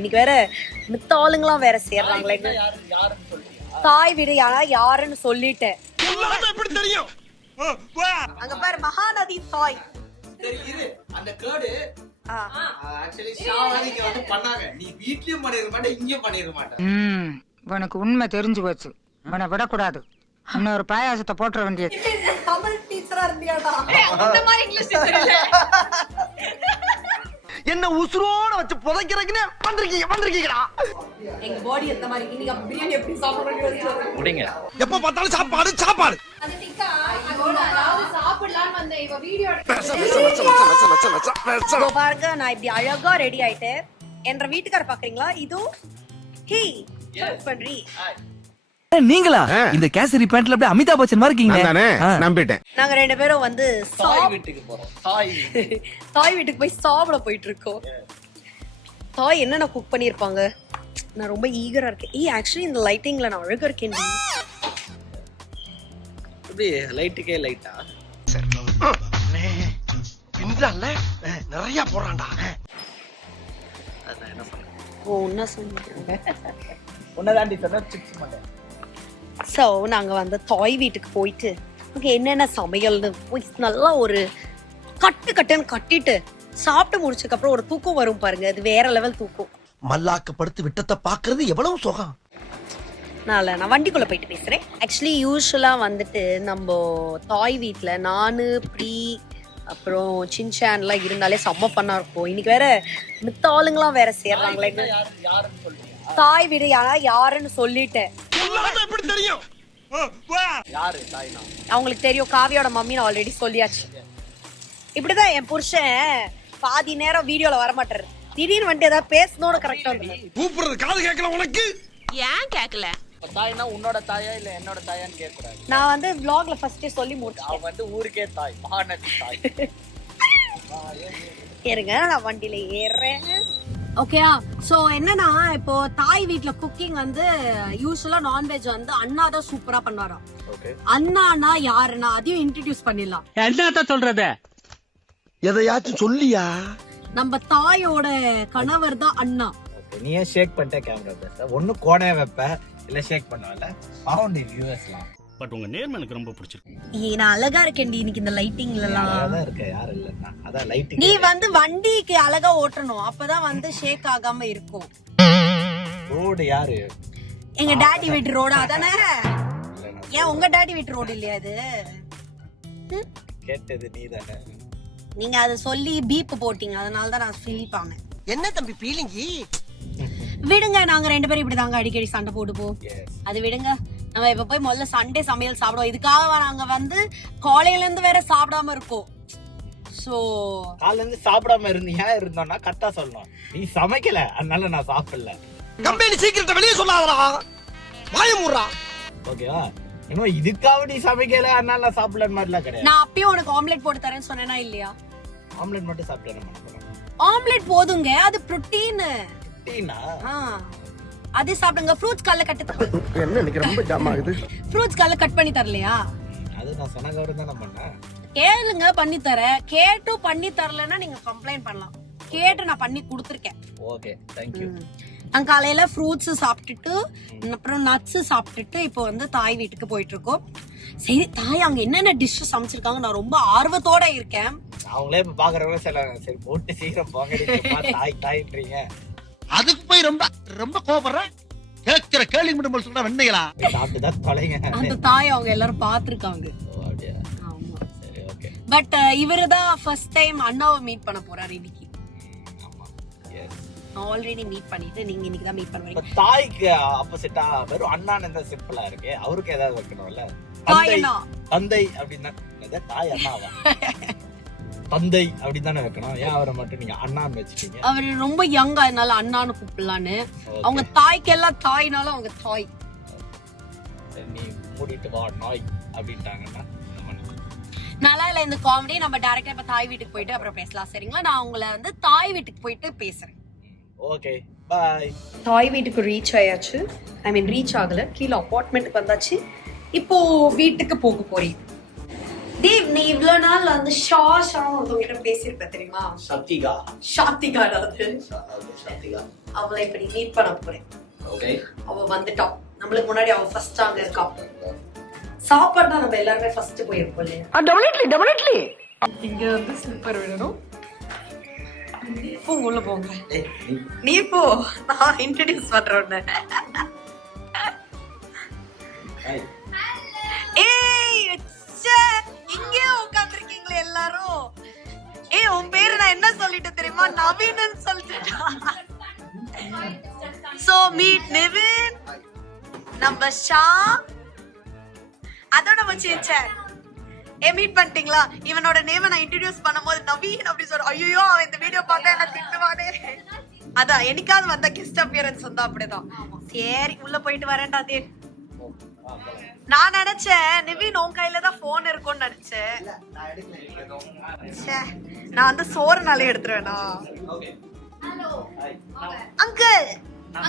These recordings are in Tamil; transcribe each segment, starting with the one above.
இன்னைக்கு வேற மித்த ஆளுங்களாம் வேற சேர்றாங்களே. தாய் வீடு யாருன்னு சொல்லிட்டேன். அங்க பாரு மகாநதி தாய். அந்த கேர்டு ஆக்சுவலி ஷாவாதிக்கு வந்து பண்ணாங்க. நீ வீட்லயும் பண்ணிர மாட்டே, இங்கேயும் பண்ணிர மாட்டே. உனக்கு உண்மை தெரிஞ்சு போச்சு. உன்னை விடக்கூடாது. இன்னொரு பாயாசத்தை போட்டுற வேண்டியது. தமிழ் டீச்சரா இருந்தியாடா? அந்த மாதிரி இங்கிலீஷ் டீச்சர் இல்ல. என்ன உசுரோட வச்சு புதைக்கிறதுக்குன்னு வந்திருக்கீங்களா? எங்க பாடி எந்த மாதிரி இன்னைக்கு பிரியாணி எப்படி சாப்பிடுறோம் முடிங்க. எப்ப பார்த்தாலும் சாப்பாடு. அது டிக்கா அதாவது சாப்பிடலாம்னு வந்த இவ வீடியோ பாருங்க, நான் இப்படி அழகா ரெடி ஆயிட்டேன். என்ற வீட்டுக்கார பாக்குறீங்களா? இது ஹே பண்றி நீங்களா இந்த கேசரி பேண்ட்ல அப்படியே அமிதாப் பச்சன் மாதிரி இருக்கீங்க. நம்பிட்டேன். நாங்க ரெண்டு பேரும் வந்து தாய் வீட்டுக்கு போறோம். தாய் வீட்டுக்கு போய் சாப்பிட போயிட்டு இருக்கோம். தாய் என்னென்ன குக் பண்ணிருப்பாங்க, நான் ரொம்ப ஈகரா இருக்கேன். ஆக்சுவலி இந்த லைட்டிங்ல நான் அழகா இருக்கேன். எப்படி லைட்டுக்கே லைட்டா பின்றால நிறைய போறான்டா. அதான் என்ன சொல்றேன். ஓ என்ன சொன்னாங்க? உன்னதாண்டி சொன்னா சிப்ஸ் பண்ணேன். ஸோ நாங்கள் வந்து தாய் வீட்டுக்கு போயிட்டு அங்கே என்னென்ன சமையல்னு போய் நல்லா ஒரு கட்டுன்னு கட்டிட்டு சாப்பிட்டு முடிச்சதுக்கப்புறம் ஒரு தூக்கம் வரும் பாருங்க, அது வேற லெவல் தூக்கம். மல்லாக்கு படுத்து விட்டத்தை பாக்குறது எவ்வளவு சுகம். நான் வண்டிக்குள்ளே போயிட்டு பேசுகிறேன். ஆக்சுவலி யூஸ்வலாக வந்துட்டு நம்ம தாய் வீட்டில் நான் ப்ரீ அப்புறம் சின்சான்லாம் இருந்தாலே செம்ம பண்ணா இருக்கும். இன்னைக்கு வேற மித்த ஆளுங்களாம் வேற சேர்றாங்களே. தாய் வீடு யாருன்னு சொல்லிட்டேன். அவங்களுக்கு தெரியும், காவியோட மம்மின்னு ஆல்ரெடி சொல்லியாச்சு. இப்படிதான் என் புருஷன் பாதி நேரம் வீடியோல வரமாட்டாரு. திடீர்னு வந்துட்டு ஏதாவது பேசணும்னு கரெக்டா வந்து கூப்பிடுறது காது கேட்கல உனக்கு. ஏன் கேக்கல? தாய்னா உன்னோட தாயா இல்ல என்னோட தாயான்னு கேட்க கூடாது. நான் வந்து vlogல ஃபர்ஸ்டே சொல்லி முடிச்சேன். அவ வந்து ஊருக்கே தாய், மகாநதி தாய். இருங்க நான் வண்டியில ஏறுறேன். ஓகேயா? சோ என்னன்னா, இப்போ தாய் வீட்ல குக்கிங் வந்து யூசுவலா நான்வெஜ் வந்து அண்ணா தான் சூப்பரா பண்ணுவாராம். அண்ணானா யாருன்னா அதையும் இன்ட்ரோடியூஸ் பண்ணிடலாம். என்னத்த சொல்றது? எதையாச்சும் சொல்லியா? நம்ம தாயோட கணவர் தான் அண்ணா. நீயே ஷேக் பண்ணிட்டே கேமரா பேச. ஒண்ணு கோணைய வைப்ப இல்ல ஷேக் பண்ணுவல. பவுண்ட் வியூவர்ஸ்லாம். பட் உங்க நேர்மை எனக்கு ரொம்ப பிடிச்சிருக்கு. நான் அழகா இருக்கேன் இன்னைக்கு இந்த லைட்டிங்ல எல்லாம். அழகா இருக்க யார் இல்லன்னா. அதான் லைட்டிங். நீ வந்து வண்டிக்கு அழகா ஓட்டணும், அப்பதான் வந்து ஷேக் ஆகாம இருக்கும். ரோடு யாரு? எங்க டாடி வீட்டு ரோடு அதானே? ஏன் உங்க டாடி வீட்டு ரோடு இல்லையா அது? கேட்டது நீதானே. நீங்க அதை சொல்லி பீப் போட்டீங்க, அதனால தான் நான் ஃபீல் பண்ணேன். என்ன தம்பி பீலிங்கி? விடுங்க, நாங்க ரெண்டு பேரும் இப்படிதாங்க அடிக்கடி சண்டை போடுவோம். அது விடுங்க. நம்ம இப்ப போய் முதல்ல சண்டே சமையல் சாப்பிடுவோம். இதுக்காக நாங்க வந்து காலையில இருந்து வேற சாப்பிடாம இருக்கோம். சோ காலையில இருந்து சாப்பிடாம இருந்தோம்னா கரெக்டா சொல்லணும். நீ சமைக்கல அதனால நான் சாப்பிடல. கம்பெனி சீக்கிரத்தை வெளியே சொல்லாதடா. வாய மூடுறா. ஓகேவா? இன்னும் இதுக்காக நீ சமைக்கல அதனால நான் சாப்பிடல மாதிரிலாம் கிடையாது. நான் அப்பயும் உனக்கு ஆம்லெட் போட்டு தரேன்னு சொன்னேனா இல்லையா? ஆம்லெட் மட்டும் சாப்பிட்டு என்ன பண்ண போறேன்? ஆம்லெட் போதுங்க, அது புரோட்டீன். டீனா? அது சாப்பிடுங்க. ஃப்ரூட்ஸ் கல்ல கட்டு. என்ன இன்னைக்கு ரொம்ப ஜாம் ஆகுது. ஃப்ரூட்ஸ் கல்ல கட் பண்ணி தரலையா? அது நான் சொன்னகவரம் தான பண்ணேன். கேளுங்க, பண்ணி தரேன். கேட்டு பண்ணி தரலன்னா நீங்க கம்ப்ளைண்ட் பண்ணலாம். கேட்டு நான் பண்ணி கொடுத்துருக்கேன். Okay, thank you. நான் காலையில ஃப்ரூட்ஸ் சாப்பிட்டுட்டு அப்புறம் நட்ஸ் சாப்பிட்டுட்டு இப்போ வந்து தாய் வீட்டுக்கு போயிட்டு இருக்கோம். சரி, தாய் அங்க என்னென்ன டிஷ் சமைச்சிருக்காங்க நான் ரொம்ப ஆர்வத்தோட இருக்கேன். அவங்களே இப்ப பாக்குறவங்க சரி போட்டு சீக்கிரம் போங்க. தாய் தாயின்றீங்க. அதுக்கு போய் ரொம்ப ரொம்ப கோபப்படுறேன். கேட்கிற கேள்வி மட்டும் சொல்ற வெண்ணைகளா? சாப்பிட்டுதான் தொலைங்க. அந்த தாய் அவங்க எல்லாரும் பாத்துருக்காங்க. ஆமா, சரி, ஓகே. பட் இவருதான் ஃபர்ஸ்ட் டைம் அண்ணாவை மீட் பண்ண போறாரு இன்னைக்கு. ஆல்ரெடி மீட் பண்ணிட்டு நீங்க இன்னைக்கு தான் மீட் பண்ணுவீங்க. தாய்க்கு ஆப்போசிட்டா வெறும் அண்ணான்னு இருந்தா சிம்பிளா இருக்கு. அவருக்கு ஏதாவது வைக்கணும்ல. தந்தை அப்படின்னா தாய் அண்ணாவா? தந்தை அப்படிதானே வைக்கணும். ஏன் அவரை மட்டும் நீங்க அண்ணான்னு வச்சுக்கீங்க? அவர் ரொம்ப யங்கா, அதனால அண்ணான்னு கூப்பிடலான்னு. அவங்க தாய்க்கு எல்லாம் தாய்னால அவங்க தாய். நீ மூடிட்டு வா நாய் அப்படின்ட்டாங்கன்னா நல்லா இல்ல இந்த காமெடி. நம்ம டைரக்டா இப்ப தாய் வீட்டுக்கு போயிட்டு அப்புறம் பேசலாம், சரிங்களா? நான் உங்களை வந்து தாய் வீட்டுக்கு போயிட்டு பேசுறேன். Okay, bye. தாய் வீட்டுக்கு ரீச் ஆயாச்சு. ரீச் ஆகல, கீழே அபார்ட்மெண்ட்டுக்கு வந்தாச்சு. இப்போ வீட்டுக்கு போக போறேன். தேவ், நீ இவ்வளவு நாள் வந்து ஒருத்தவங்க கிட்ட பேசியிருப்ப தெரியுமா? சத்திகா. சாத்திகா. சத்திகா அவளை இப்படி மீட் பண்ண போறேன். ஓகே, அவ வந்துட்டான். நம்மளுக்கு முன்னாடி அவ ஃபர்ஸ்ட் அங்க இருக்கா. சாப்பாடு தான் நம்ம எல்லாருமே ஃபர்ஸ்ட் போயிருப்போம் இல்லையா? டெபினெட்லி இங்க வந்து ஸ்லிப்பர் விடணும். உள்ள போங்க. நீ போ, நான் இன்ட்ரோடியூஸ் பண்றேன். ஏய் இங்க உட்கார்ந்திருக்கீங்களே எல்லாரும். ஏய் உன் பேரு நான் என்ன சொல்லிட்டு தெரியுமா? நவீன் சொல்லிட்டேன். சோ மீட் நிவின், நம்ம ஷா, அதோட நம்ம சேச்சர். மீட் பண்ணிட்டீங்களா? இவனோட நேம நான் இன்ட்ரோடியூஸ் பண்ணும்போது நவீன் அப்படி சொல்ற. ஐயோ அவன் இந்த வீடியோ பார்த்தா என்ன திட்டுவானே. அதான் என்னைக்காவது வந்த கெஸ்ட் அப்பியரன்ஸ் வந்தா அப்படிதான். சரி உள்ள போயிட்டு வரேன்டா தேவ். நான் நினைச்சேன் நிவின் உன் கையில தான் போன் இருக்கும்னு நினைச்சேன். நான் வந்து சோறுனாலே எடுத்துருவேனா? அங்கிள்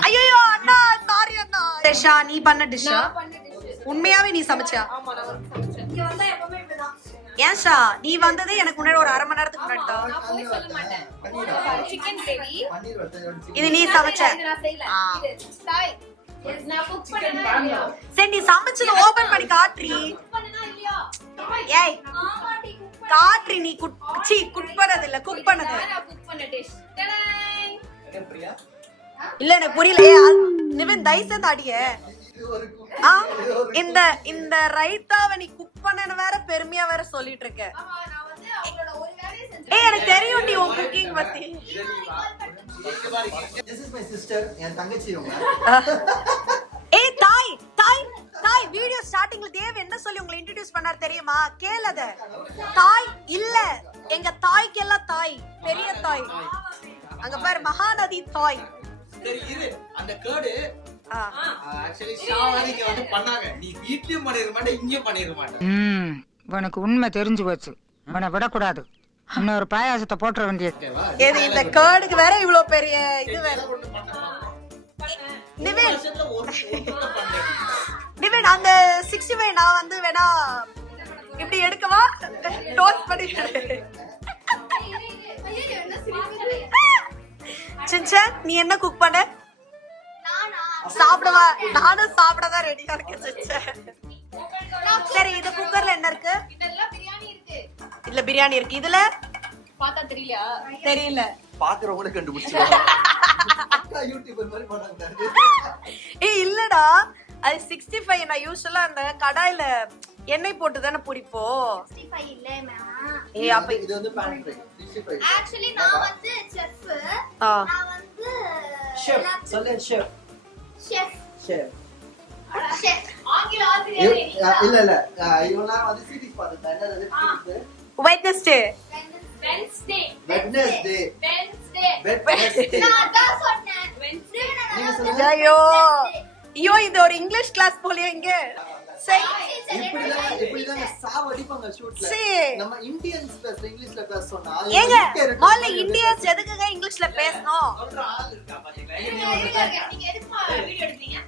ஐயோ அண்ணா சாரி அண்ணா. டிஷ்ஷா நீ பண்ண டிஷ்ஷா? உண்மையாவே நீ சமைச்சியா? ஏன் ஷா நீ வந்ததே எனக்கு முன்னாடி ஒரு அரை மணி நேரத்துக்கு முன்னாடி தான். இது நீ சமைச்ச? சரி நீ சமைச்சது ஓபன் பண்ணி காட்ரி. ஏய் காட்ரி நீ குக் பண்ணது இல்ல, குக் பண்ணது இல்ல. எனக்கு புரியல. நிவின் தயசு அடிய இந்த இந்த ரைத்தாவை நீ குக் பண்ணனு வேற பெருமையா வேற சொல்லிட்டு இருக்க. ஏய் எனக்கு தெரியும் நீ உன் குக்கிங் பத்தி. This is my sister, என் தங்கச்சி இவங்க. ஏய் தாய் தாய் தாய் வீடியோ ஸ்டார்டிங்ல தேவ் என்ன சொல்லி உங்களை இன்ட்ரோ듀ce பண்ணார் தெரியுமா? கேளத. தாய் இல்ல, எங்க தாய்க்கு எல்லாம் தாய், பெரிய தாய். அங்க பாரு மகாநதி தாய். சரி இரு, அந்த கேர்டு ஆக்சுவலி ஷாவாதிக்கு வந்து பண்ணாங்க. நீ வீட்லயும் பண்ணிர மாட்டே, இங்கேயும் பண்ணிர மாட்டே. உனக்கு உண்மை தெரிஞ்சு போச்சு. உன்னை விடக்கூடாது. இன்னொரு பாயாசத்தை போட்டுற வேண்டியது. ஏது இந்த கேர்டுக்கு வேற இவ்ளோ பெரிய இது வேற. நிவின் நிவின் அந்த 65 நான் வந்து வேணா இப்படி எடுக்கவா? டோஸ்ட் பண்ணி சின்சான் நீ என்ன குக் பண்ண? சாப்பிடவா? நானும் சாப்பிடதான் ரெடியா இருக்கேன் சின்சான். சரி இது குக்கர்ல என்ன இருக்கு? இல்ல பிரியாணி இருக்கு. இதுல பார்த்தா தெரியலையா? தெரியல. பாக்குறவங்களே கண்டுபிடிச்சிடுவாங்க. அக்கா யூடியூபர் மாதிரி பண்ணாங்க. ஏய் இல்லடா அது 65 நான் யூசுவலா அந்த கடாயில எண்ணெய் போட்டு தானே பொரிப்போம். 65 இல்ல மேம். ஏய் அப்ப இது வந்து pan fry 65. ஆக்சுவலி நான் வந்து செஃப். நான் வந்து ஷெஃப் சொல்ல ஷெஃப் செஃப் ஷெஃப் செஃப் ஆங்கில ஆசிரியர் இல்ல இல்ல இவனா வந்து சீரிஸ் பார்த்துட்டேன். என்னது series? Wednesday Wednesday Wednesday Wednesday நான் அதான் சொன்னேன். வெட்னஸ்டே நீங்க சொல்லுங்க. ஐயோ ஐயோ இது ஒரு இங்கிலீஷ் கிளாஸ் போலயே இங்க. சரி இப்படிதான் சாவ அடிப்பாங்க ஷூட்ல. நம்ம இந்தியன்ஸ் பேச இங்கிலீஷ்ல பேச சொன்னா ஏங்க முதல்ல இந்தியன்ஸ் எதுக்குங்க இங்கிலீஷ்ல பேசணும்? சொல்ற ஆள் இருக்கா பாத்தீங்களா? நீங்க எதுக்கு வீடியோ எடுத்தீங்க?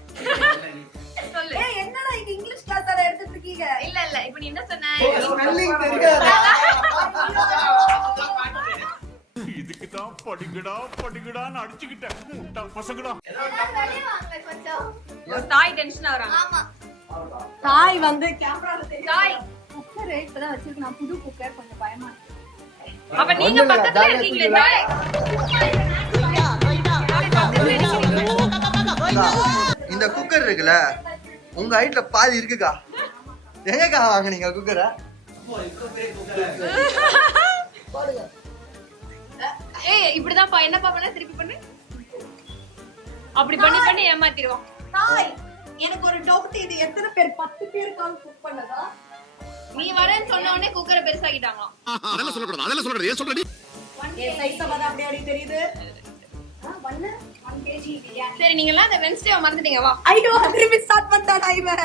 சொல்லு. ஏய் என்னடா இங்க இங்கிலீஷ் கிளாஸ் ஆட எடுத்துட்டு இருக்கீங்க? இல்ல இல்ல இப்போ நீ என்ன சொன்ன? ஸ்பெல்லிங் தெரியாது. இதுக்கு தான் படிங்கடான்னு அடிச்சுக்கிட்டேன் முட்டா பசங்கடா. வெளிய வாங்க கொஞ்சம். தாய் டென்ஷன் ஆவறாங்க. ஆமா. தாய் வந்து கேமரால தெரியும். தாய் குக்கர் இப்பதான் வச்சிருக்கேன். நான் புது குக்கர் கொஞ்சம் பயமா இருக்கு. அப்ப நீங்க பக்கத்துல இருக்கீங்களே தாய். இந்த குக்கர் இருக்குல்ல உங்க ஹைட்ல பாதி இருக்குக்கா. எங்கக்கா வாங்குனீங்க குக்கரை? ஏய் இப்படிதான் பா என்னப்பா பண்ண திருப்பி பண்ணு. அப்படி பண்ணி பண்ணி ஏமாத்திடுவான். தாய் எனக்கு ஒரு டவுட். இது எத்தனை பேர்? 10 பேருக்காக குக் பண்ணதா? நீ வரேன்னு சொன்ன உடனே குக்கரை பெருசாக்கிட்டாங்களாம். அதெல்லாம் சொல்லக்கூடாது ஏன் சொல்ற நீ? என் சைஸ் பார்த்தா அப்படியே தெரியுது. 1 kg பிரியாணி. சரி நீங்க எல்லாம் அந்த வென்ஸ்டே மறந்துட்டீங்க வா. ஐயோ திரும்பி ஸ்டார்ட் பண்ணிட்டாடா இவன்.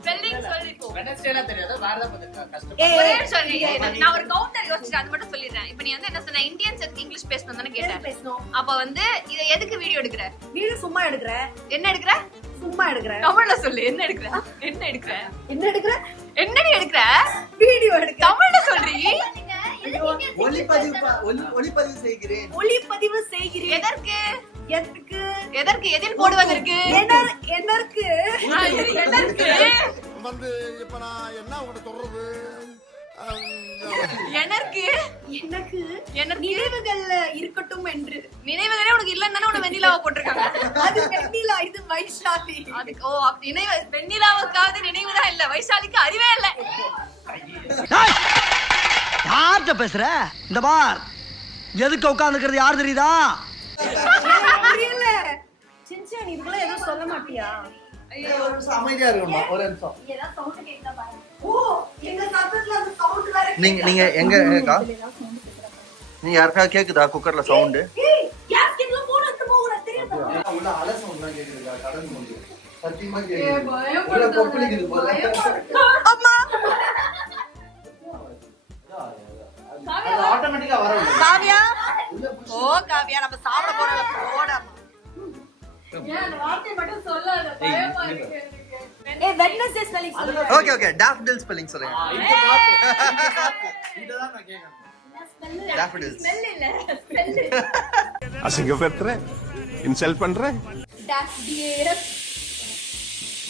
ஸ்பெல்லிங் சொல்லி போ. வெட்னஸ்டேல தெரியாத வேற ஏதாவது கொஞ்சம் கஷ்டம். ஒரே சொல்லி நான் ஒரு கவுண்டர் யோசிச்சேன் அது மட்டும் சொல்லிடுறேன். இப்போ நீ வந்து என்ன சொன்ன இந்தியன்ஸ் எதுக்கு இங்கிலீஷ் பேசணும் தானே கேட்டேன். பேசணும். அப்ப வந்து இத எதுக்கு வீடியோ எடுக்கற? வீடியோ சும்மா எடுக்கற. என்ன எடுக்கற? சும்மா எடுக்கற. தமிழ்ல சொல்லு. என்ன எடுக்கற? என்ன எடுக்கற? என்ன எடுக்கற? என்னடி எடுக்கற? வீடியோ எடுக்கற. தமிழ்ல சொல்றீ. ஒளிப்பதிவு செய்கிறேன். ஒளிப்பதிவு செய்கிறேன். எதற்கு? எதுக்கு எதற்கு எதில் போடுவதற்கு எதற்கு எதற்கு வந்து இப்ப நான் என்ன உங்கள்ட்ட சொல்றது எனக்கு எனக்கு எனக்கு நினைவுகள் இருக்கட்டும் என்று. நினைவுகளே உனக்கு இல்லன்னு உன வெண்ணிலாவை போட்டிருக்காங்க. அது வெண்ணிலா, இது வைஷாலி. அதுக்கு நினைவு வெண்ணிலாவுக்காவது நினைவுதான் இல்ல, வைஷாலிக்கு அறிவே இல்ல. யார்கிட்ட பேசுற? இந்த பார், எதுக்கு உட்கார்ந்துக்கிறது யார் தெரியுதா? புரியல. சின்சான் இதுக்குள்ள எதுவும் சொல்ல மாட்டியா? ஒரு நிமிஷம் அமைதியா இருக்கணும், ஒரு நிமிஷம். ஏதாவது சவுண்ட் கேட்கலாம் பாருங்க. ஓ, எங்க சத்தத்துல அந்த சவுண்ட் வேற. நீங்க எங்க இருக்கா? நீங்க யாருக்காவது கேக்குதா குக்கர்ல சவுண்ட்? ஏய், கேஸ் கிட்ல போன் எடுத்து போகுற தெரியுதா? உள்ள அல சவுண்ட் தான் கேக்குதுடா, கடன் வந்து. சத்தியமா கேக்குது. உள்ள கொப்பளிக்குது போல. அம்மா. அது ஆட்டோமேட்டிக்கா வரும். காவியா. ஓ காவியா, நம்ம சாப்பிட போறோம்ல, போடா. ஏன் அந்த வார்த்தை மட்டும் சொல்லாத, பயமா இருக்கு எனக்கு. ஏய், வெட்னஸ்டே ஸ்பெல்லிங் சொல்லு. ஓகே ஓகே, டாஃபடில் ஸ்பெல்லிங் சொல்லுங்க. இததான் நான் கேக்குறேன். டாஃபடில்ஸ். ஸ்மெல் இல்ல, ஸ்மெல். அசிங்கப்படுத்துற இன்சல்ட் பண்ற டாஃப் டிஎஃப்.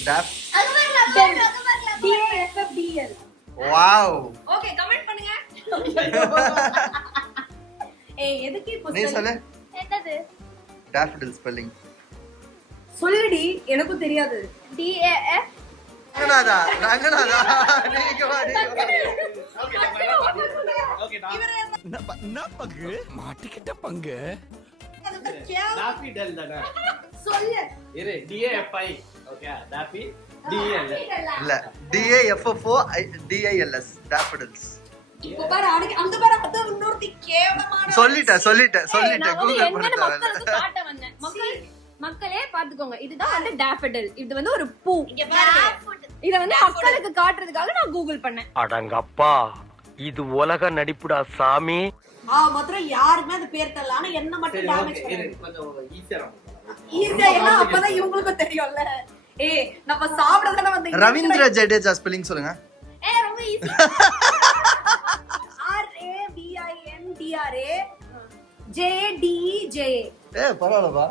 டாஃப். அது வரல, டிஎஃப்டிஎல். வாவ். ஓகே, கமெண்ட் பண்ணுங்க. ஏய், எதுக்கு இப்போ நீ சொல்லு. என்னது? டாஃபடில் ஸ்பெல்லிங். சொல்லுடி, எனக்கும் தெரியாது. டிஏஎஃப். ரங்கநாதா, ரங்கநாதா. நீங்க வாடி. மாட்டிக்கிட்ட பங்கு. டாஃபிடல் தானே. சொல்லு. இரு, DAFI. Okay, toffee DL. இல்ல, DAFFO DILS, டாஃபடில்ஸ். இப்போ பாரு, அங்க பாரு, அது இன்னொருத்தி கேவலமான. சொல்லிட்டேன் கூகுள் பண்ண மக்களுக்கு காட்ட வந்தேன். மக்களே பாத்துக்கோங்க, இதுதான் வந்து டாஃபடில். இது வந்து ஒரு பூ. இத வந்து மக்களுக்கு காட்டுறதுக்காக நான் கூகுள் பண்ணேன். அடங்கப்பா, இது உலக நடிப்புடா சாமி. மாத்திரம் யாருமே அந்த பேர் தெரியல, ஆனா என்ன மட்டும் டேமேஜ் பண்ணாங்க. கொஞ்சம் ஈஸியா ஏன்னா அப்பதான் இவங்களுக்கும் தெரியும்ல. ஏய், நம்ம சாப்பிடறதுல வந்து ரவீந்திர ஜடேஜா ஸ்பெல்லிங் சொல்லுங்க. ரொம்ப ஈஸி. RAVINDRA JDJ. பரவாயில்லப்பா.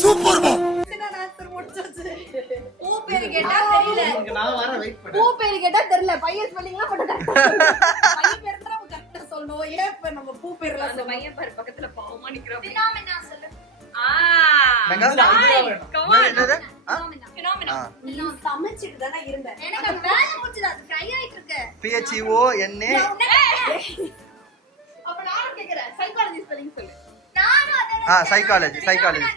சூப்பர் பா. பூ பேரு கேட்டா தெரியல. நான் வர வெயிட் பண்ணு. பூ பேரு கேட்டா தெரியல. பையன் ஸ்பெல்லிங்லாம் போட்டுட்டாங்க. பையன் பேரு தான் நம்ம கரெக்ட்டா சொல்லணும். ஏன் இப்ப நம்ம பூ பேர்ல அந்த பையன் பாரு பக்கத்துல பாவமா நிக்கறான். பினாமினா சொல்லு. என்னது? பினாமினா. நீ சமைச்சிட்டு தானே இருந்த. எனக்கு வேலை முடிஞ்சது, அது ஃப்ரை ஆயிட்டு இருக்கு. PHEONA. அப்ப நானும் கேக்குறேன், சைக்காலஜி ஸ்பெல்லிங் சொல்லு. Psychology spelling.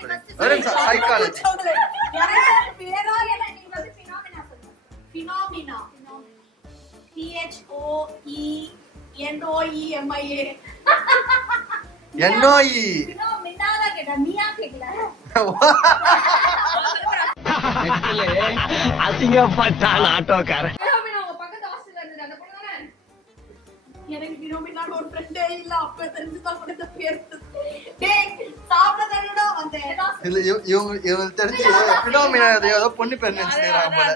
ஒரு நிமிஷம், சைக்காலஜி. பேரா என்ன, நீ வந்து பினாமினா சொல்லு. பினாமினா. PHOENOEMIA. NOE. பினாமினா கேட்டா, நீயா கேக்கல. அசிங்கப்பட்டான் ஆட்டோக்காரன். பினாமினா உங்க பக்கத்து ஹாஸ்டல்ல இருந்தது அந்த பொண்ணு தானே? எனக்கு பினாமினான்னு ஒரு ஃப்ரெண்டே இல்ல. அப்ப தெரிஞ்சுதான் கூட இந்த பேர். டேய், சாப்பிட தானடா வந்தேன். இல்ல, இவங்க தெரிஞ்சு பினாமினா ஏதோ பொண்ணு பேர் நினைச்சுக்கிறாங்க போல.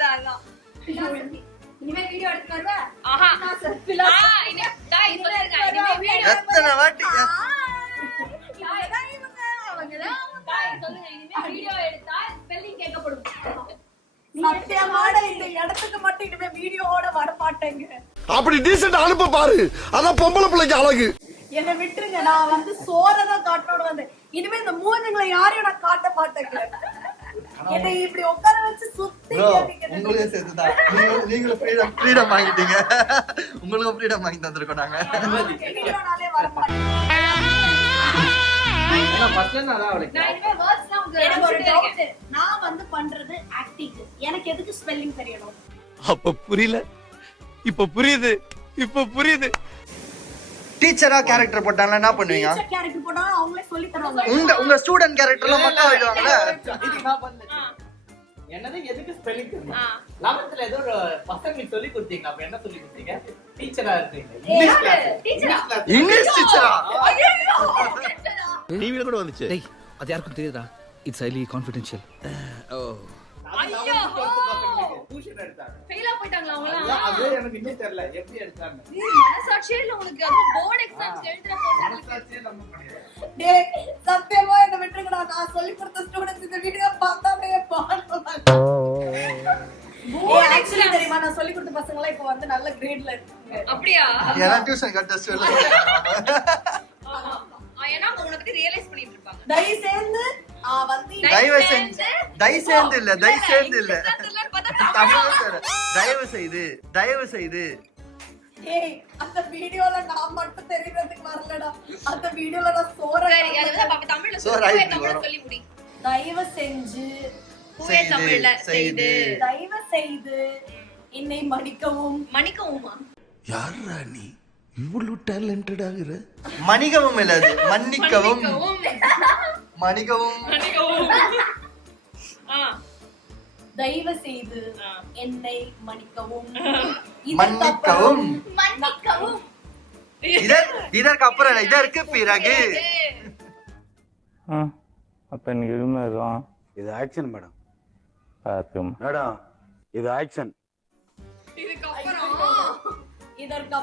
இனிமே வீடியோ எடுத்து வருவா? ஆஹா. இனிமே டாய் சொல்லுங்க. இனிமே வீடியோ எத்தனை வாட்டி டாய் சொல்லுங்க. இனிமே வீடியோ எடுத்தா ஸ்பெல்லிங் கேட்கப்படும். சத்தியமான இந்த இடத்துக்கு மட்டும் இனிமே வீடியோவோட வர மாட்டேங்க. அப்படி டீசன்ட் அனுப்ப பாரு, அதான் பொம்பளை பிள்ளைக்கு அழகு. என்ன விட்டுருங்க, நான் வந்து சோறதான் காட்டோட வந்தேன். இனிமே இந்த மூணுங்களை யாரையும் நான் காட்ட மாட்டேங்க. என்னை இப்படி உட்கார வச்சு சுத்தி உங்களுக்கும் சேர்த்துதான். நீங்களும் ஃப்ரீடம் வாங்கிட்டீங்க. உங்களுக்கும் ஃப்ரீடம் வாங்கி தந்திருக்கோம் நாங்க. வீடியோனாலே வர மாட்டேன். எனக்கு ஒரு doubt. நான் வந்து பண்றது ஆக்டிங். எனக்கு எதுக்கு ஸ்பெல்லிங் தெரியணும்? அப்ப புரியல, இப்ப புரியுது. டீச்சரா கேரக்டர் போட்டாங்க என்ன பண்ணுவீங்க? டீச்சர் கேரக்டர் போட்டா அவங்களே சொல்லி தருவாங்க. உங்க ஸ்டூடண்ட் கேரக்டர்ல மக்கா ஆயிடுவாங்கல. என்னது எதுக்கு ஸ்பெல்லிங் தெரியும்? 11th ஏதோ ஒரு பசங்களுக்கு சொல்லி கொடுத்தீங்க. அப்ப என்ன சொல்லி கொடுத்தீங்க? டீச்சரா இருக்கீங்க. இங்கிலீஷ் டீச்சரா? டிவில கூட வந்துச்சு. டேய், அது யாருக்கும் தெரியுதா? It's highly confidential. ஐயோ, டியூஷன் எடுத்தாங்க. ஃபெயிலா போயிட்டாங்களா அவங்க? எனக்கு இன்னும் தெரியல எப்படி எடுத்தாங்க. மனசாட்சியே இல்ல உனக்கு. அது போர்டு எக்ஸாம்ஸ் எழுதுற போது மனசாட்சியே நம்ம பண்ணிடுறோம். டேய் சத்தியமா என்ன விட்டுங்கடா. நான் சொல்லி கொடுத்த ஸ்டூடண்ட்ஸ் இந்த வீடியோ பார்த்தாவே பாடுவாங்க. ஆக்சுவலி தெரியுமா நான் சொல்லி கொடுத்த பசங்க எல்லாம் இப்போ வந்து நல்ல கிரேட்ல இருக்காங்க. அப்படியா? ஏன்னா டியூஷன் கட்டஸ்ட் இல்ல. ஏன்னா உனக்கு ரியலைஸ் பண்ணிட்டு இருப்பாங்க. தயவு சேர்ந்து தயவு சேர்ந்து இல்ல தமிழ்ல சொல்ற. தயவு செய்து ஏய் அந்த வீடியோல நான் மட்டும் தெரியறதுக்கு வரலடா. அந்த வீடியோல நான் சோற சரி அது வந்து பாப்பா தமிழ்ல சொல்லு. தமிழ்ல சொல்லி முடி. தயவு செஞ்சு தமிழ்ல செய்து தயவு செய்து என்னை மன்னிக்கவுமா. யாரா நீ இவ்வளவு டேலண்டட் ஆகுற? மன்னிக்கவும் இல்ல, அது மன்னிக்கவும். தயவு செய்து என்னை மன்னிக்கவும். இதற்கு அப்புறம் இதற்கு பிறகு. அப்ப எனக்கு எதுவுமே இருக்கும். இது ஆக்ஷன் மேடம். பாத்தும் மேடம் இது ஆக்ஷன். இதற்கு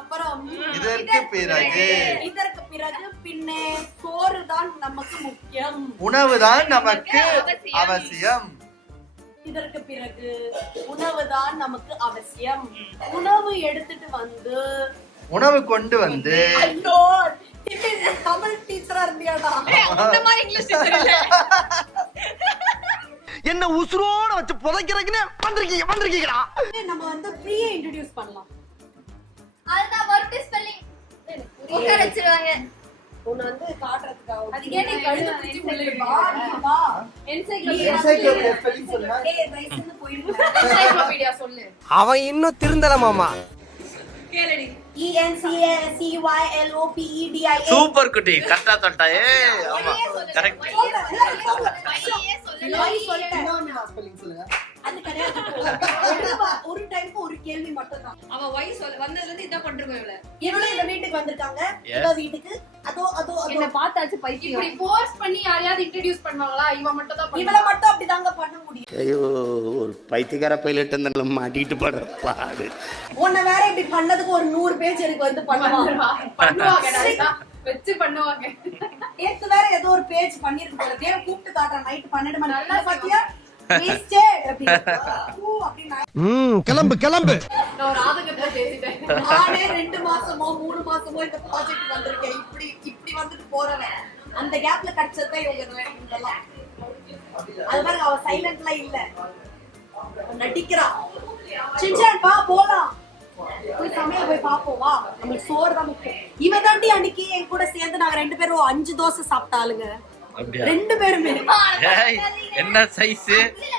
பிறகு பின்னே சோறுதான் நமக்கு முக்கியம். உணவுதான் நமக்கு அவசியம். இதற்கு பிறகு உணவுதான் நமக்கு அவசியம். உணவு எடுத்துட்டு வந்து உணவு கொண்டு வந்து. ஐயோ தமிழ் டீச்சரா இருந்தியாடா. அந்த மாதிரி இங்கிலீஷ் டீச்சர் இல்ல. என்ன உசுரோட வச்சு புதைக்கிறதுக்குன்னு வந்திருக்கீங்கடா. நம்ம வந்து ப்ரீயை இன்ட்ரோ듀ce பண்ணலாம். அதுதான் வர்ட் ஸ்பெல்லிங் உட்கார வச்சிருவாங்க. உன்னை வந்து காட்டுறதுக்காக. அதுக்கே நீ கழுத்து பிடிச்சி உள்ளே வா. என்சைக்ளோபீடியா ஸ்பெல்லிங் சொல்லுங்க. ஏய் ரைஸ்னு போயிடு. என்சைக்ளோபீடியா சொல்லு. அவன் இன்னும் திருந்தல மாமா. கேளடி. ENCYLOPEDIA. சூப்பர் குட்டி கரெக்டா தொட்டா. ஆமா கரெக்ட். ஸ்பெல்லிங் சொல்லுங்க. அது கிடையாது. ஒரு டைம்க்கு ஒரு கேள்வி மட்டும் தான். அவ வாய் சொல்ல வந்ததுல இருந்து இத பண்றோம் இவள. இவளே இந்த வீட்டுக்கு வந்திருக்காங்க. இவ வீட்டுக்கு அதோ என்ன பார்த்தாச்சு பைத்தியம். இப்படி ஃபோர்ஸ் பண்ணி யாரையாவது இன்ட்ரோ듀ce பண்ணுவாங்களா? இவ மட்டும் தான் இவள மட்டும் அப்படிதாங்க பண்ண முடியும். ஐயோ ஒரு பைத்தியக்கார பைலட் அந்த மாட்டிட்டு படுற பாடு. உன்னை வேற இப்படி பண்ணதுக்கு ஒரு 100 பேஜ் எனக்கு வந்து பண்ணுவாங்க. வெச்சு பண்ணுவாங்க. நேத்து வேற ஏதோ ஒரு பேஜ் பண்ணிருக்கு போல. தேவ கூப்பிட்டு காட்டுறேன் நைட் 12 மணி. நல்லா பாத்தியா? வேஸ்டட் கிளம்பு கிளம்பு. நான் ஒரு ஆதங்கத்துல பேசிட்டேன். நானே 2 மாசமோ 3 மாசமோ இந்த ப்ராஜெக்ட் வந்திருக்கேன். இப்படி வந்துட்டு போறேன். அந்த கேப்ல கிடைச்சதே இவங்க இதெல்லாம். அது பாருங்க அவ சைலண்ட்ல இல்ல. நடிக்கிறா. சின்சான் பா போலாம். போய் சமையல் போய் பாப்போம் வா. நமக்கு சோறு தான் முக்கியம். இவ தாண்டி அன்னைக்கு என் கூட சேர்ந்து நாங்க 2 பேரும் 5 தோசை சாப்பிட்டாளுங்க. அப்படியா? 2 பேருமே. என்ன சைஸ்?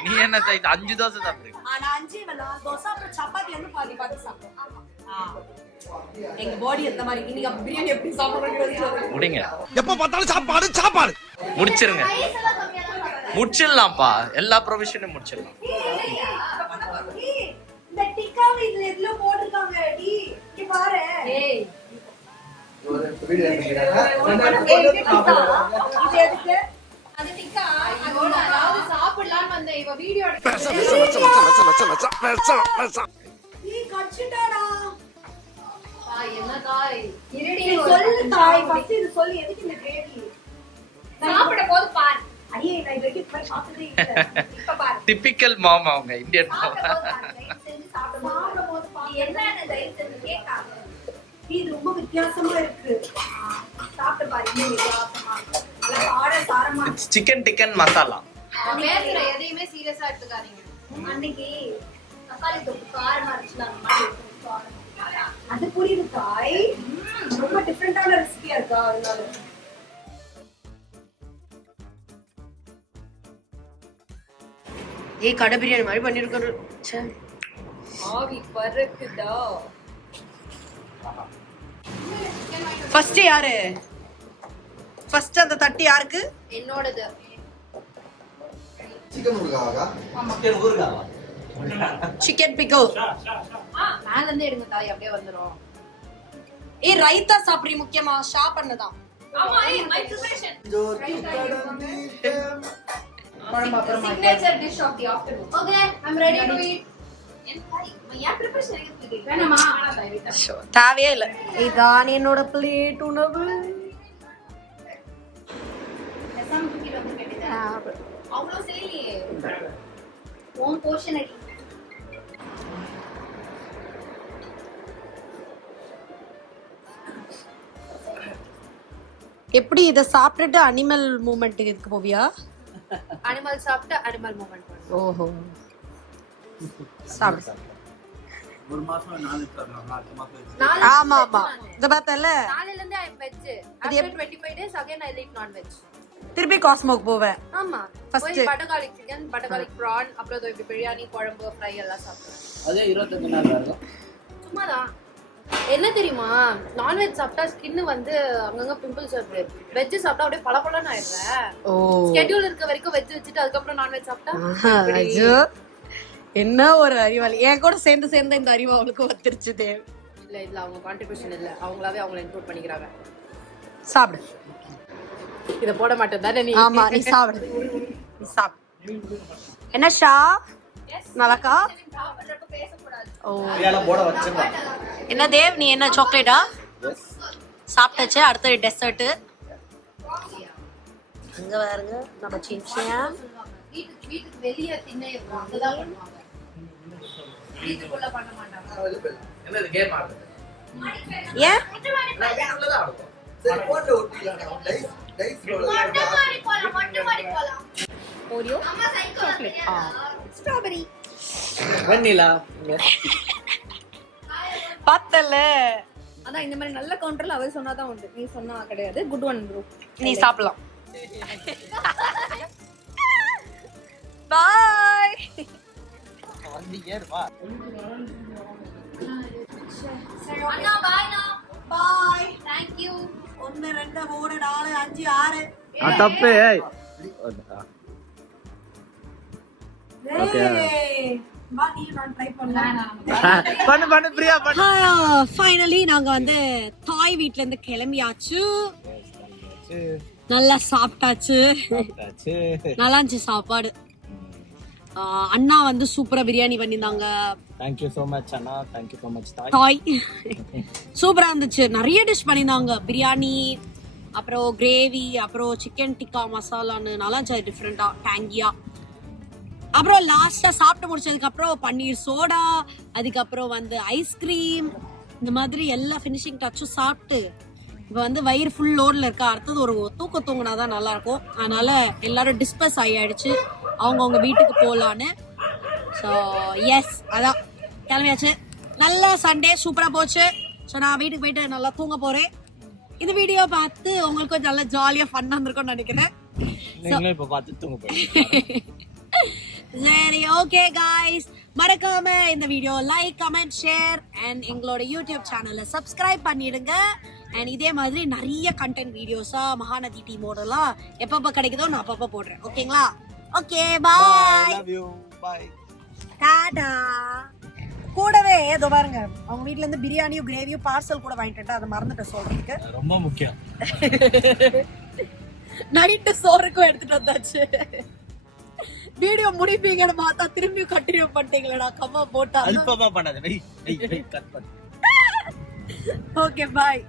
நீ என்ன சைஸ்? 5 தோசை சாப்பிடுறீங்க. ஆனா 5 இவ 4 தோசை அப்புறம் சப்பாத்தி வந்து பாதி சாப்பிட்டோம். எங்க பாடி அந்த மாதிரி. இன்னைக்கு பிரியாணி எப்படி சாப்பிடுறோம் முடிங்க. எப்ப பார்த்தாலும் சாப்பாடு சாப்பாடு. முடிச்சிருங்க. முடிச்சிடலாம்ப்பா. எல்லா ப்ரொவிஷனும் முடிச்சிடலாம். இந்த டிக்காவை இதுல எதுல போட்டுருக்காங்க டி. இங்க பாரு. ஏய் ஒரு வீடியோ எடுக்கறாங்க. இது எதுக்கு? அது டிக்கா. அதோட அதாவது சாப்பிடலாம் வந்த இவ வீடியோ நீ கட்சிட்டாடா. என்ன தாய் இருடி சொல்லு தாய். ஃபர்ஸ்ட் இது சொல்லு எதுக்கு இந்த கிரேவி? சாப்பிட போது பார். ஐயே நான் இது வரைக்கும் போய் பார்த்ததே இல்ல. இப்ப பாரு. டிபிக்கல் மாம் அவங்க இந்தியன் மாம். சாப்பிடும்போது பாரு. என்னன்னு தயவு செஞ்சு கேட்காத. இது ரொம்ப வித்தியாசமா இருக்கு. சாப்பிட்டு பாரு. இன்னும் வித்தியாசமா இருக்கு. நல்லா கார சாரமா. சிக்கன் டிக்கன் மசாலா. பேசுற எதையுமே சீரியஸா எடுத்துக்காதீங்க. அன்னைக்கு தக்காளி தொக்கு காரமா இருந்துச்சுல அந்த மாதிரி அது புரியுது தாய். ரொம்ப டிஃபரெண்டான ரெசிபியா இருக்கா அதனால. ஏய் கடை பிரியாணி மாதிரி பண்ணிருக்காரு. ஆவி பறக்குதா. ஃபர்ஸ்ட் யாரு? ஃபர்ஸ்ட் அந்த தட்டு யாருக்கு? என்னோடது. சிக்கன் ஊறுகாவா? சிக்கன் ஊறுகாவா? சிக்கன் பிக்கல். மேல இருந்து எடுங்க தாய் அப்படியே வந்துரும். ஏய் ரைத்தா சாப்பிடுறீ முக்கியமா ஷா பண்ணதான். ஆமா ஏய் மை ப்ரிபரேஷன். பழமா Signature dish of the afternoon. Okay, I'm ready to eat. வேணாமா தேவையே இல்லை. இதான் என்னோட பிளேட் உணவு. அவ்வளோ செய்யலையே உன் போர்ஷன் அடி. எப்படி இதை சாப்பிட்டுட்டு அனிமல் மூமெண்ட்டுக்கு இதுக்கு போவியா? அனிமல் சாப்பிட்டு அனிமல் மூமெண்ட். ஓஹோ சாப்பிடு. ஒரு மாசம் 4 தரலாம். அடுத்த மாசம் ஆமா ஆமா இத பார்த்தல. நாளைல இருந்து ஐ அம் veg. after 25 days again I eat non veg. திருப்பி காஸ்மோக்கு போவேன். ஆமா First. போய் பட்டர்கார்லிக் சிக்கன், பட்டர்கார்லிக் prawn, அப்புறம் தோய் பிரியாணி, குழம்பு, ஃப்ரை எல்லாம் சாப்பிடுவேன். அதே 25 நாள் இருக்கும். சும்மாதான். என்ன தெரியுமா, நான்வெஜ் சாப்பிட்டா ஸ்கின் வந்து அங்கங்க பிம்பிள்ஸ் வருது. வெஜ் சாப்பிட்டா அப்படியே பளபளன்னு ஆயிடுறேன். ஓ ஸ்கெட்யூல் இருக்க வரைக்கும் வெஜ் வச்சுட்டு அதுக்கப்புறம் நான்வெஜ் சாப்பிட்டா ஐயோ என்ன ஒரு அறிவாளி. என் கூட சேர்ந்து சேர்ந்து இந்த அறிவு அவளுக்கு வந்துருச்சு. தேவ் இல்ல இல்ல அவங்க கான்ட்ரிபியூஷன் இல்ல, அவங்களாவே அவங்கள இன்க்ளூட் பண்ணிக்கிறாங்க. சாப்பிடு. இத போட மாட்டேன் தானே நீ? ஆமா நீ சாப்பிடு. நீ சாப்பிடு. என்ன ஷா நலக்கா? ஓ போட வச்சிருந்தா. என்ன தேவ் நீ என்ன சாக்லேட்டா சாப்பிட்டாச்சு? அடுத்த டெசர்ட் இங்க பாருங்க நம்ம சின்சான். வீட்டுக்கு வெளிய திண்ணை இருக்கும், அங்கதான் பண்ணுவாங்க. வீட்டுக்குள்ள பண்ண மாட்டாங்க. என்னது கேம் ஆடுறது? ஏன் நான் வீட்டுக்குள்ள தான் ஆடுவோம். சரி போட்டு ஓட்டிடலாம். டைஸ் ஓரியோ சாக்லேட், ஸ்ட்ராபெரி, வெண்ணிலா. பார்த்தல. அதான் இந்த மாதிரி நல்ல கவுண்டர்ல அவர் சொன்னாதான் உண்டு, நீ சொன்னா கிடையாது. குட் ஒன் ப்ரோ, நீ சாப்பிடலாம். பாய். அண்ணா பாய் னா. பாய். Thank you. 1 2 3 4 5 6 தப்பு. வா நீ நான் ட்ரை பண்ணலாம். பண்ணு பிரியா பண்ணு. ஃபைனலி நாங்க வந்து தாய் வீட்ல இருந்து கிளம்பியாச்சு. நல்லா சாப்பிட்டாச்சு. நல்லா இருந்துச்சு சாப்பாடு. அண்ணா வந்து சூப்பரா பிரியாணி பண்ணிருந்தாங்க. Thank you so much Anna. Thank you so much தாய். சூப்பரா இருந்துச்சு. நிறைய டிஷ் பண்ணிருந்தாங்க. பிரியாணி, அப்புறம் கிரேவி, அப்புறம் சிக்கன் டிக்கா மசாலான்னு நல்லா இருந்துச்சு. டிஃப்ரெண்டா டேங்கியா. அப்புறம் லாஸ்டா சாப்பிட்டு முடிச்சதுக்கு அப்புறம் பன்னீர் சோடா, அதுக்கப்புறம் வந்து ஐஸ்கிரீம், இந்த மாதிரி எல்லா ஃபினிஷிங் டச்சும் சாப்பிட்டு இப்போ வந்து வயிறு ஃபுல் லோட்ல இருக்கா. அடுத்தது ஒரு தூக்கம் தூங்கினாதான் நல்லா இருக்கும். அதனால எல்லாரும் டிஸ்பஸ் ஆயிடுச்சு அவங்கவுங்க வீட்டுக்கு போகலான்னு. ஸோ எஸ் அதான் கிளம்பியாச்சு. நல்ல சண்டே சூப்பரா போச்சு. ஸோ நான் வீட்டுக்கு போயிட்டு நல்லா தூங்க போறேன். இந்த வீடியோ பார்த்து உங்களுக்கு கொஞ்சம் நல்லா ஜாலியா ஃபன்னா இருந்திருக்கும்னு நினைக்கிறேன். நீங்களும் இப்ப பார்த்து தூங்க போறீங்க. சரி ஓகே காய்ஸ், மறக்காம இந்த video like, comment, share and எங்களோட யூடியூப் சேனலை சப்ஸ்கிரைப் பண்ணிடுங்க. அண்ட் இதே மாதிரி நிறைய கண்டென்ட் வீடியோஸா மகாநதி டீமோடலாம் எப்பப்ப கிடைக்குதோ நான் அப்பப்ப போடுறேன். ஓகேங்களா? Okay bye. Love you. Bye. Tata. கூடவே ஏதோ பாருங்க அவங்க வீட்ல இருந்து பிரியாணியும் கிரேவியும் பார்சல் கூட வாங்கிட்டு அதை மறந்துட்டு சொல்றதுக்கு. ரொம்ப முக்கியம். நைட்டு சோறுக்கும் எடுத்துட்டு வந்தாச்சு. வீடியோ முடிப்பீங்கன்னு பார்த்தா திரும்பி கண்டினியூ பண்ணிட்டீங்களா? கம்மா போட்டா அல்பமா பண்ணாத. வெய் கட் பண்ணு. Okay bye.